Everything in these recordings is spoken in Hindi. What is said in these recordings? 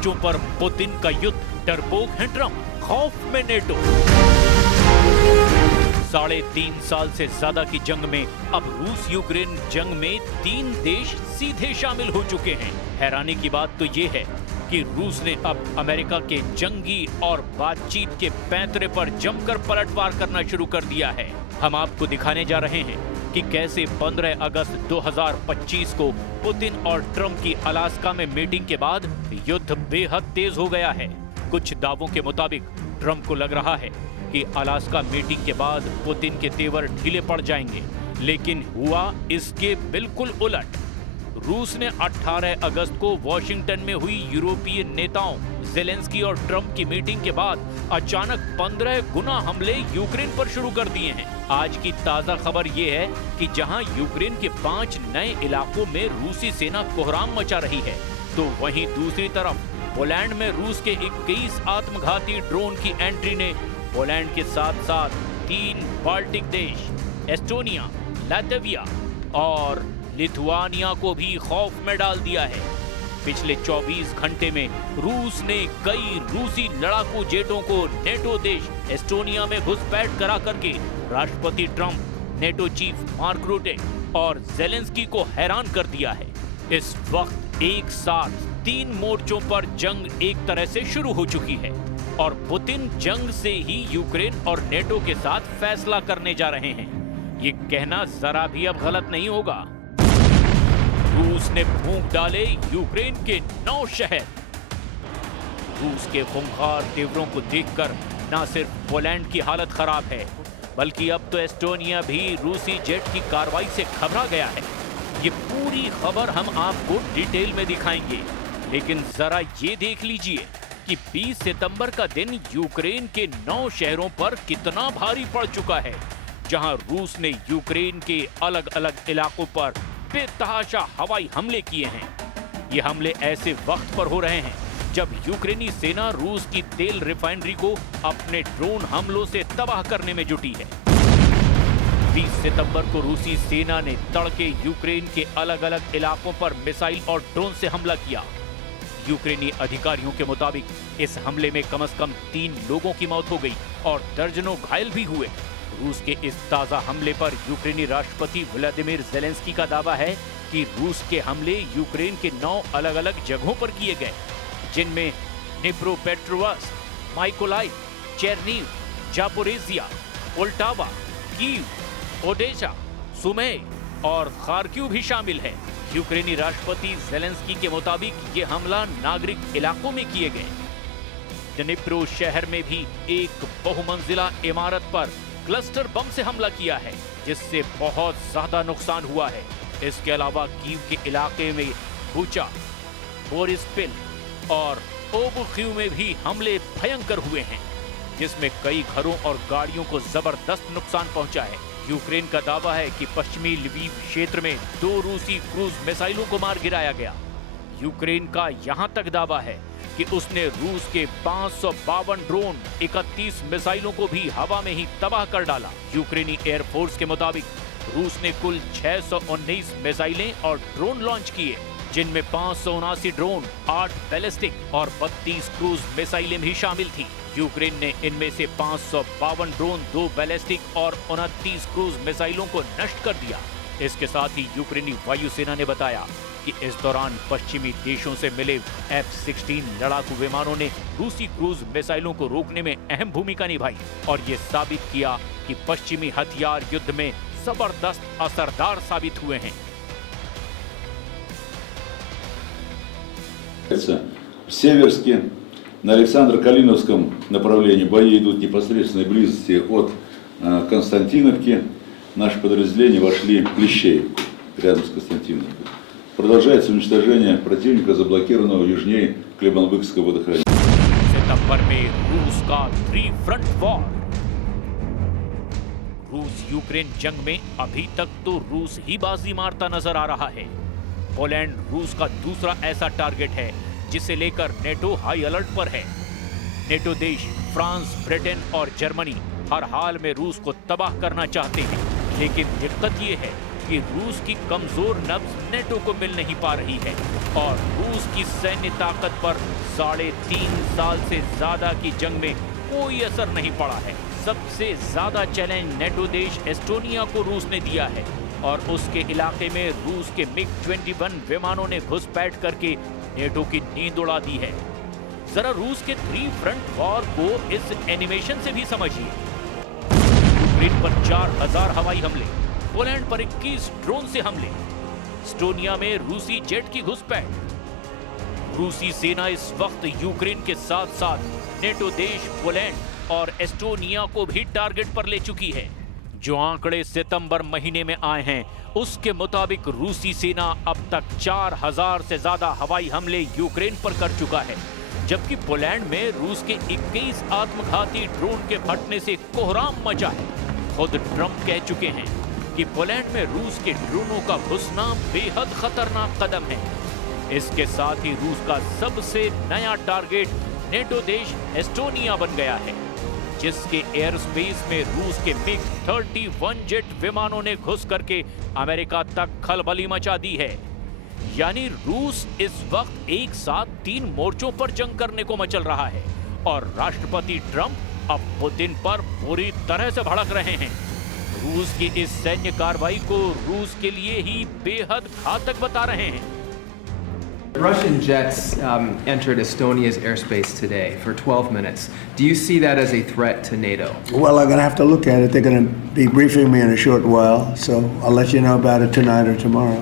मोर्चों पर पुतिन का युद्ध, डरपोक है ट्रंप, खौफ में नेटो। 3.5 साल से ज्यादा की जंग में अब रूस यूक्रेन जंग में 3 देश सीधे शामिल हो चुके हैं। हैरानी की बात तो ये है कि रूस ने अब अमेरिका के जंगी और बातचीत के पैंतरे पर जमकर पलटवार करना शुरू कर दिया है। हम आपको दिखाने जा रहे हैं कि कैसे 15 अगस्त 2025 को पुतिन और ट्रंप की अलास्का में मीटिंग के बाद युद्ध बेहद तेज हो गया है। कुछ दावों के मुताबिक ट्रंप को लग रहा है कि अलास्का मीटिंग के बाद पुतिन के तेवर ढीले पड़ जाएंगे, लेकिन हुआ इसके बिल्कुल उलट। रूस ने 18 अगस्त को वॉशिंगटन में हुई यूरोपीय नेताओं ज़ेलेंस्की और ट्रंप की मीटिंग के बाद अचानक 15 गुना हमले यूक्रेन पर शुरू कर दिए हैं। आज की ताजा खबर ये है कि जहां यूक्रेन के 5 नए इलाकों में रूसी सेना कोहराम मचा रही है, तो वहीं दूसरी तरफ पोलैंड में रूस के 21 आत्मघाती ड्रोन की एंट्री ने पोलैंड के साथ साथ 3 बाल्टिक देश एस्टोनिया, लातविया और लिथुआनिया को भी खौफ में डाल दिया है। पिछले 24 घंटे में रूस ने कई रूसी लड़ाकू जेटों को नेटो देश एस्टोनिया में घुसपैठ करा करके राष्ट्रपति ट्रंप, नेटो चीफ मार्क रूटे और ज़ेलेंस्की को हैरान कर दिया है। इस वक्त एक साथ 3 मोर्चों पर जंग एक तरह से शुरू हो चुकी है और पुतिन जंग से ही यूक्रेन और नेटो के साथ फैसला करने जा रहे हैं। ये कहना जरा भी अब गलत नहीं होगा। रूस ने फूंक डाले यूक्रेन के 9 शहर। रूस के खूंखार तेवरों को देखकर न सिर्फ पोलैंड की हालत खराब है, बल्कि अब तो एस्टोनिया भी रूसी जेट की कार्रवाई से घबरा गया है। ये पूरी खबर हम आपको डिटेल में दिखाएंगे, लेकिन जरा ये देख लीजिए कि 20 सितंबर का दिन यूक्रेन के 9 शहरों पर कितना भारी पड़ चुका है, जहां रूस ने यूक्रेन के अलग अलग इलाकों पर बेतहाशा हवाई हमले किए हैं। ये हमले ऐसे वक्त पर हो रहे हैं जब यूक्रेनी सेना रूस की तेल रिफाइनरी को अपने ड्रोन हमलों से तबाह करने में जुटी है। 20 सितंबर को रूसी सेना ने तड़के यूक्रेन के अलग अलग इलाकों पर मिसाइल और ड्रोन से हमला किया। यूक्रेनी अधिकारियों के मुताबिक इस हमले में कम से कम 3 लोगों की मौत हो गई और दर्जनों घायल भी हुए। रूस के इस ताजा हमले पर यूक्रेनी राष्ट्रपति व्लादिमीर ज़ेलेंस्की का दावा है कि रूस के हमले यूक्रेन के 9 अलग अलग जगहों पर किए गए, जिनमें निप्रोपेट्रोव्स्क, माइकोलाइव, चेरनीव, जापोरेजिया, पोल्टावा, कीव, ओडेशा, सुमे और खार्किव भी शामिल है। यूक्रेनी राष्ट्रपति ज़ेलेंस्की के मुताबिक ये हमला नागरिक इलाकों में किए गए। डनिप्रो शहर में भी एक बहुमंजिला इमारत पर क्लस्टर बम से हमला किया है, जिससे बहुत ज्यादा नुकसान हुआ है। इसके अलावा कीव के इलाके में बुचा, बोरिस्पिल और ओबुखीव में भी हमले भयंकर हुए हैं, जिसमें कई घरों और गाड़ियों को जबरदस्त नुकसान पहुंचा है। यूक्रेन का दावा है कि पश्चिमी लवीव क्षेत्र में 2 रूसी क्रूज मिसाइलों को मार गिराया गया। यूक्रेन का यहां तक दावा है कि उसने रूस के 552 ड्रोन, 31 मिसाइलों को भी हवा में ही तबाह कर डाला। यूक्रेनी एयरफोर्स के मुताबिक रूस ने कुल 619 मिसाइलें और ड्रोन लॉन्च किए, जिनमें 579 ड्रोन, 8 बैलिस्टिक और 32 क्रूज मिसाइलें भी शामिल थी। यूक्रेन ने इनमें से 552 ड्रोन, 2 बैलिस्टिक और 29 क्रूज मिसाइलों को नष्ट कर दिया। इसके साथ ही यूक्रेनी वायुसेना ने बताया कि इस दौरान पश्चिमी देशों से मिले F-16 लड़ाकू विमानों ने रूसी क्रूज मिसाइलों को रोकने में अहम भूमिका निभाई और ये साबित किया कि पश्चिमी हथियार युद्ध में जबरदस्त असरदार साबित हुए हैं। В Северске, на Александро-Калиновском направлении бои идут в непосредственной близости от Константиновки. Наши подразделения вошли в Плещеевку, рядом с Константиновкой. Продолжается уничтожение противника, заблокированного южнее Клебанбыкского водохранилища. सितंबर में रूस का 3 फ्रंट वॉर। रूस यूक्रेन जंग में अभी तक तो रूस ही बाजी मारता नजर आ रहा है। पोलैंड रूस का दूसरा ऐसा टारगेट है जिसे लेकर नेटो हाई अलर्ट पर है। नेटो देश फ्रांस, ब्रिटेन और जर्मनी हर हाल में रूस को तबाह करना चाहते हैं, लेकिन दिक्कत ये है क्योंकि रूस की कमजोर नब्ज नेटो को मिल नहीं पा रही है और रूस की सैन्य ताकत पर 3.5 साल से ज्यादा की जंग में कोई असर नहीं पड़ा है। सबसे ज्यादा चैलेंज नेटो देश एस्टोनिया को रूस ने दिया है और उसके इलाके में रूस के MiG-21 विमानों ने घुसपैठ करके नेटो की नींद उड़ा दी है। जरा रूस के 3 फ्रंट वॉर को इस एनिमेशन से भी समझिए। यूक्रेन पर 4000 हवाई हमले, पोलैंड पर 21 ड्रोन से हमले, एस्टोनिया में रूसी जेट की घुसपैठ। रूसी सेना इस वक्त यूक्रेन के साथ साथ नेटो देश पोलैंड और एस्टोनिया को भी टारगेट पर ले चुकी है। जो आंकड़े सितंबर महीने में आए हैं उसके मुताबिक रूसी सेना अब तक 4000 से ज्यादा हवाई हमले यूक्रेन पर कर चुका है, जबकि पोलैंड में रूस के 21 आत्मघाती ड्रोन के फटने से कोहराम मचा है। खुद ट्रंप कह चुके हैं कि पोलैंड में रूस के ड्रोनों का घुसना बेहद खतरनाक कदम है। इसके साथ ही रूस का सबसे नया टारगेट नेटो देश एस्टोनिया बन गया है, जिसके एयर स्पेस में रूस के MiG-31 जेट विमानों ने घुस करके अमेरिका तक खलबली मचा दी है। यानी रूस इस वक्त एक साथ 3 मोर्चों पर जंग करने को मचल रहा है और राष्ट्रपति ट्रंप अब पुतिन पर पूरी तरह से भड़क रहे हैं। रूस की इस सैन्य कार्रवाई को रूस के लिए ही बेहद घातक बता रहे हैं। Russian jets entered Estonia's airspace today for 12 minutes. Do you see that as a threat to NATO? Well, I'm going to have to look at it. They're going to be briefing me in a short while, so I'll let you know about it tonight or tomorrow.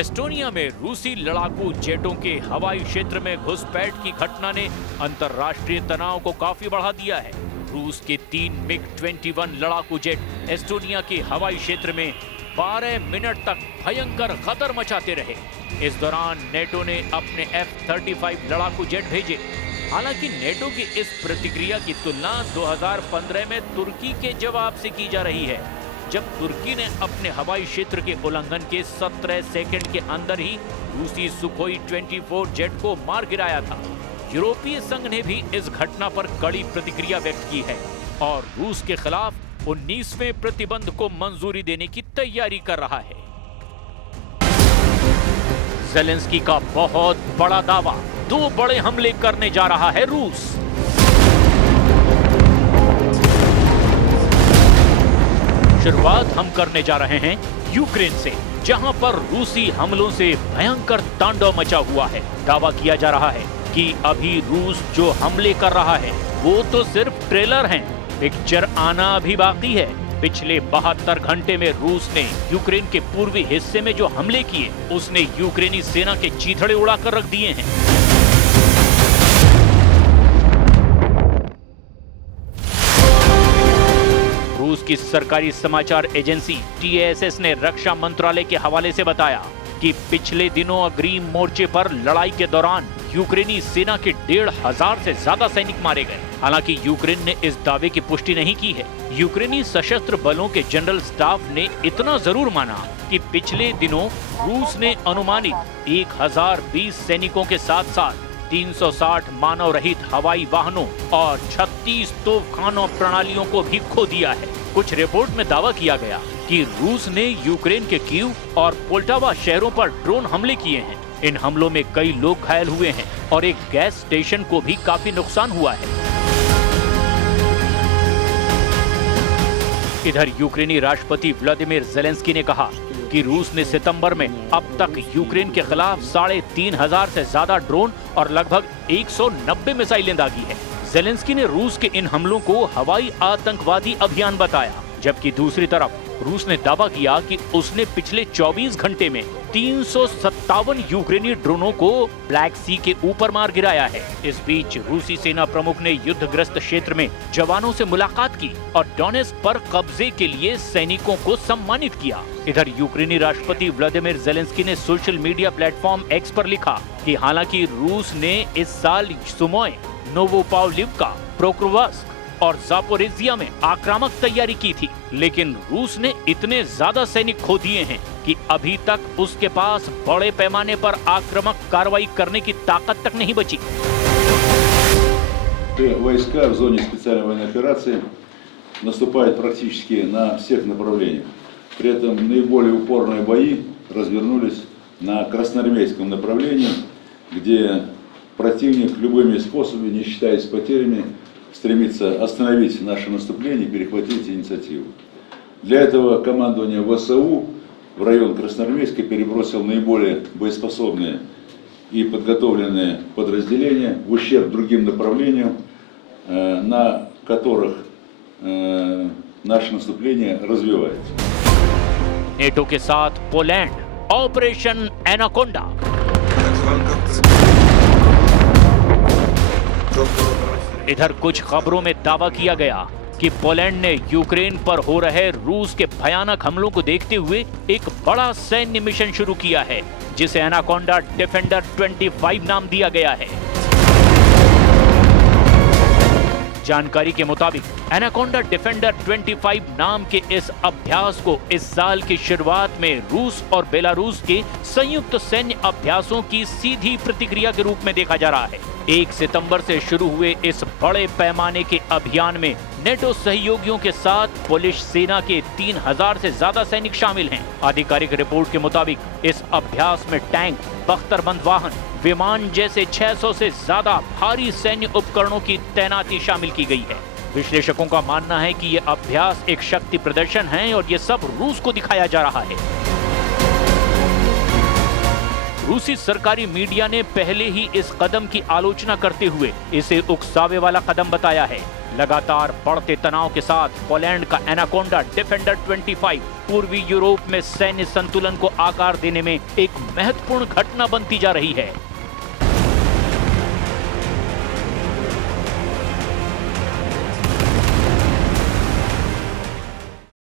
Estonia में रूसी लड़ाकू जेटों के हवाई क्षेत्र में घुसपैठ की घटना ने अंतर्राष्ट्रीय तनाव को काफी बढ़ा दिया है। रूस के 3 MiG-21 लड़ाकू जेट एस्टोनिया के हवाई क्षेत्र में 12 मिनट तक भयंकर खतर मचाते रहे। इस दौरान नेटो ने अपने F-35 लड़ाकू जेट भेजे। हालांकि नेटो की इस प्रतिक्रिया की तुलना 2015 में तुर्की के जवाब से की जा रही है, जब तुर्की ने अपने हवाई क्षेत्र के उल्लंघन के 17 सेकंड के अंदर ही रूसी सुखोई 24 जेट को मार गिराया था। यूरोपीय संघ ने भी इस घटना पर कड़ी प्रतिक्रिया व्यक्त की है और रूस के खिलाफ 19वें प्रतिबंध को मंजूरी देने की तैयारी कर रहा है। ज़ेलेंस्की का बहुत बड़ा दावा, 2 बड़े हमले करने जा रहा है रूस। शुरुआत हम करने जा रहे हैं यूक्रेन से, जहां पर रूसी हमलों से भयंकर तांडव मचा हुआ है। दावा किया जा रहा है कि अभी रूस जो हमले कर रहा है वो तो सिर्फ ट्रेलर हैं, पिक्चर आना अभी बाकी है। पिछले 72 घंटे में रूस ने यूक्रेन के पूर्वी हिस्से में जो हमले किए उसने यूक्रेनी सेना के चीथड़े उड़ाकर रख दिए हैं। रूस की सरकारी समाचार एजेंसी TASS ने रक्षा मंत्रालय के हवाले से बताया कि पिछले दिनों अग्रिम मोर्चे पर लड़ाई के दौरान यूक्रेनी सेना के 1,500 से ज्यादा सैनिक मारे गए। हालांकि यूक्रेन ने इस दावे की पुष्टि नहीं की है। यूक्रेनी सशस्त्र बलों के जनरल स्टाफ ने इतना जरूर माना कि पिछले दिनों रूस ने अनुमानित 1020 सैनिकों के साथ साथ 360 मानव रहित हवाई वाहनों और 36 तोपखानों प्रणालियों को भी खो दिया है। कुछ रिपोर्ट में दावा किया गया कि रूस ने यूक्रेन के कीव और पोल्टावा शहरों पर ड्रोन हमले किए हैं। इन हमलों में कई लोग घायल हुए हैं और एक गैस स्टेशन को भी काफी नुकसान हुआ है। इधर यूक्रेनी राष्ट्रपति व्लादिमीर ज़ेलेंस्की ने कहा कि रूस ने सितंबर में अब तक यूक्रेन के खिलाफ 3,500 से ज्यादा ड्रोन और लगभग 190 मिसाइलें दागी है। ज़ेलेंस्की ने रूस के इन हमलों को हवाई आतंकवादी अभियान बताया, जबकि दूसरी तरफ रूस ने दावा किया कि उसने पिछले 24 घंटे में 357 यूक्रेनी ड्रोनों को ब्लैक सी के ऊपर मार गिराया है। इस बीच रूसी सेना प्रमुख ने युद्धग्रस्त क्षेत्र में जवानों से मुलाकात की और डोनेस्क पर कब्जे के लिए सैनिकों को सम्मानित किया। इधर यूक्रेनी राष्ट्रपति व्लादिमीर ज़ेलेंस्की ने सोशल मीडिया प्लेटफॉर्म एक्स पर लिखा कि हालांकि रूस ने इस साल सुमोय, नोवोपावलिवका, प्रोक्रोवास्क और ज़ापोरिजिया में आक्रामक तैयारी की थी, लेकिन रूस ने इतने ज्यादा सैनिक खो दिए हैं कि अभी तक उसके पास बड़े पैमाने पर आक्रामक कार्रवाई करने की ताकत तक नहीं बची। Войска в зоне специальной военной операции наступают практически на всех направлениях. При этом наиболее упорные бои развернулись на красноармейском направлении, где противник любыми способами, не считаясь потерями, стремится остановить наше наступление и перехватить инициативу. Для этого командование ВСУ в район Красноармейска перебросил наиболее боеспособные и подготовленные подразделения в ущерб другим направлениям, на которых наше наступление развивается. नेटो के साथ पोलैंड, ऑपरेशन एनाकोंडा। इधर कुछ खबरों में दावा किया गया कि पोलैंड ने यूक्रेन पर हो रहे रूस के भयानक हमलों को देखते हुए एक बड़ा सैन्य मिशन शुरू किया है, जिसे एनाकोंडा डिफेंडर 25 नाम दिया गया है। जानकारी के मुताबिक एनाकोंडा डिफेंडर 25 नाम के इस अभ्यास को इस साल की शुरुआत में रूस और बेलारूस के संयुक्त सैन्य अभ्यासों की सीधी प्रतिक्रिया के रूप में देखा जा रहा है। 1 सितंबर से शुरू हुए इस बड़े पैमाने के अभियान में नेटो सहयोगियों के साथ पोलिश सेना के 3000 से ज्यादा सैनिक शामिल हैं। आधिकारिक रिपोर्ट के मुताबिक इस अभ्यास में टैंक, बख्तरबंद वाहन, विमान जैसे 600 से ज्यादा भारी सैन्य उपकरणों की तैनाती शामिल की गई है। विश्लेषकों का मानना है कि ये अभ्यास एक शक्ति प्रदर्शन है और ये सब रूस को दिखाया जा रहा है। रूसी सरकारी मीडिया ने पहले ही इस कदम की आलोचना करते हुए इसे उकसावे वाला कदम बताया है। लगातार बढ़ते तनाव के साथ पोलैंड का एनाकोंडा डिफेंडर 25 पूर्वी यूरोप में सैन्य संतुलन को आकार देने में एक महत्वपूर्ण घटना बनती जा रही है।